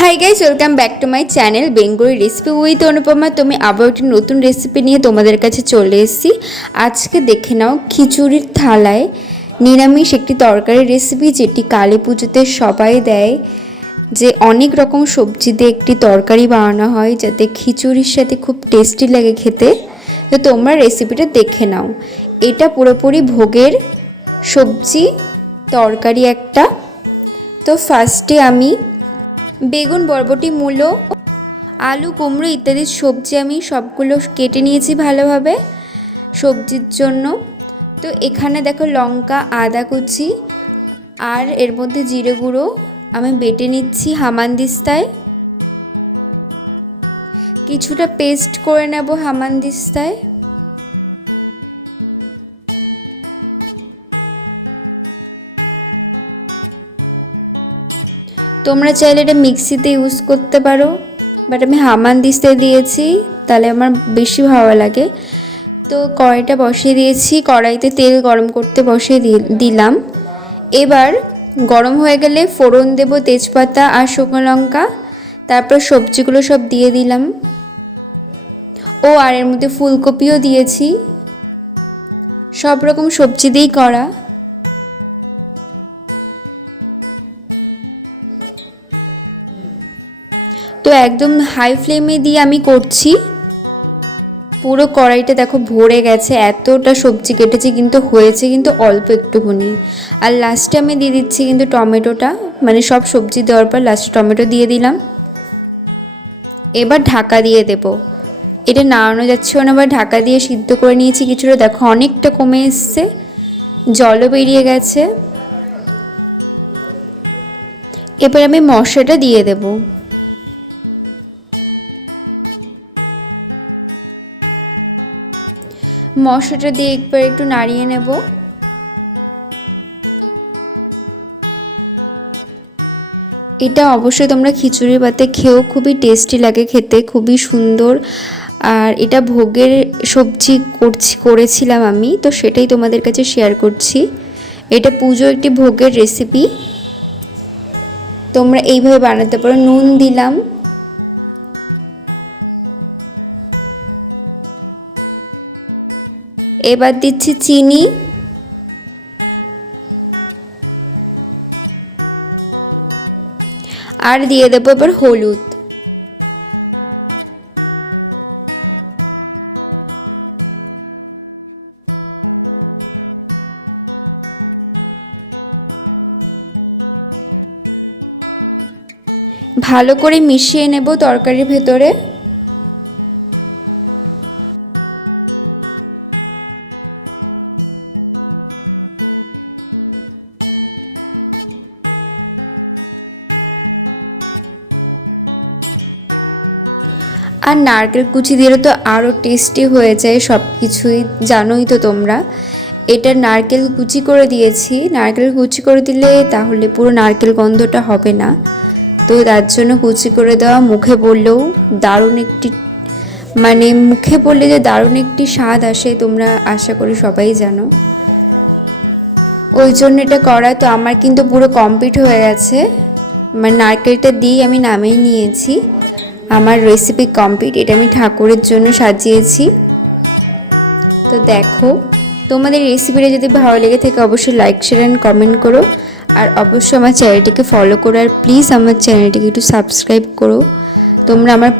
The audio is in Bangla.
Hi guys, welcome back to my channel Bengali recipe with Anupama. তুমি আবার একটি নতুন রেসিপি নিয়ে তোমাদের কাছে চলে এসেছি। আজকে দেখে নাও খিচুড়ির থালায় নিরামিষ একটি তরকারি রেসিপি, যেটি কালী পুজোতে সবাই দেয়। যে অনেক রকম সবজি দিয়ে একটি তরকারি বানানো হয়, যাতে খিচুড়ির সাথে খুব টেস্টি লাগে খেতে। তো তোমরা রেসিপিটা দেখে নাও। এটা পুরোপুরি ভোগের সবজি তরকারি একটা। তো ফার্স্টে আমি বেগুন, বরবটি, মূলো, আলু, কুমড়ো ইত্যাদি সবজি আমি সবগুলো কেটে নিয়েছি ভালোভাবে সবজির জন্য। তো এখানে দেখো লঙ্কা, আদা কুচি আর এর মধ্যে জিরে গুঁড়ো আমি বেটে নিচ্ছি হামানদিস্তায়। কিছুটা পেস্ট করে নেব হামানদিস্তায়। তোমরা চাইলে এটা মিক্সিতে ইউজ করতে পারো, বাট আমি হামানদিস্তায় দিয়েছি, তাহলে আমার বেশি ভালো লাগে। তো কড়াইটা বসিয়ে দিয়েছি, কড়াইতে তেল গরম করতে বসিয়ে দিলাম। এবার গরম হয়ে গেলে ফোড়ন দেব তেজপাতা আর শুকনো লঙ্কা, তারপর সবজিগুলো সব দিয়ে দিলাম। আর এর মধ্যে ফুলকপিও দিয়েছি, সব রকম সবজি দিয়েই করা। তো একদম হাই ফ্লেমে দিয়ে আমি করছি। পুরো কড়াইটা দেখো ভরে গেছে, এতটা সবজি কেটেছি, কিন্তু হয়েছে কিন্তু অল্প একটুখানি। আর লাস্টে আমি দিয়ে দিচ্ছি কিন্তু টমেটোটা, মানে সব সবজি দেওয়ার পর লাস্টে টমেটো দিয়ে দিলাম। এবার ঢাকা দিয়ে দেব। এটা নাড়ানো যাচ্ছে না, আবার ঢাকা দিয়ে সিদ্ধ করে নিয়েছি কিছুটা। দেখো অনেকটা কমে এসছে, জলও বেরিয়ে গেছে। এবার আমি মশলাটা দিয়ে দেবো। মশলাটা দিয়ে একবার একটু নাড়িয়ে নেব। এটা অবশ্যই তোমরা খিচুড়ির পাতে খেয়েও খুবই টেস্টি লাগে খেতে, খুবই সুন্দর। আর এটা ভোগের সবজি করেছিলাম আমি, তো সেটাই তোমাদের কাছে শেয়ার করছি। এটা পুজো একটি ভোগের রেসিপি, তোমরা এইভাবে বানাতে পারো। নুন দিলাম, এবার দিচ্ছি চিনি, আর দিয়ে দেবো এবার হলুদ। ভালো করে মিশিয়ে নেব তরকারির ভেতরে। আর নারকেল কুচি দিলে তো আরও টেস্টি হয়ে যায় সব কিছুই, জানোই তো তোমরা। এটা নারকেল কুচি করে দিয়েছি, নারকেল কুচি করে দিলে তাহলে পুরো নারকেল গন্ধটা হবে না, তো তার জন্য কুচি করে দেওয়া। মুখে পড়লেও দারুণ একটি, মানে মুখে পড়লে যে দারুণ একটি স্বাদ আসে, তোমরা আশা করি সবাই জানো, ওই জন্য এটা করা। তো আমার কিন্তু পুরো কমপ্লিট হয়ে গেছে, মানে নারকেলটা দিয়ে আমি নামিয়ে নিয়েছি। আমার রেসিপি কমপ্লিট। এটা আমি ঠাকুরের জন্য সাজিয়েছি। তো দেখো, তোমাদের রেসিপিটা যদি ভালো লেগে থাকে অবশ্যই লাইক, শেয়ার অ্যান্ড কমেন্ট করো। আর অবশ্যই আমার চ্যানেলটিকে ফলো করো, আর প্লিজ আমার চ্যানেলটিকে একটু সাবস্ক্রাইব করো। তোমরা আমার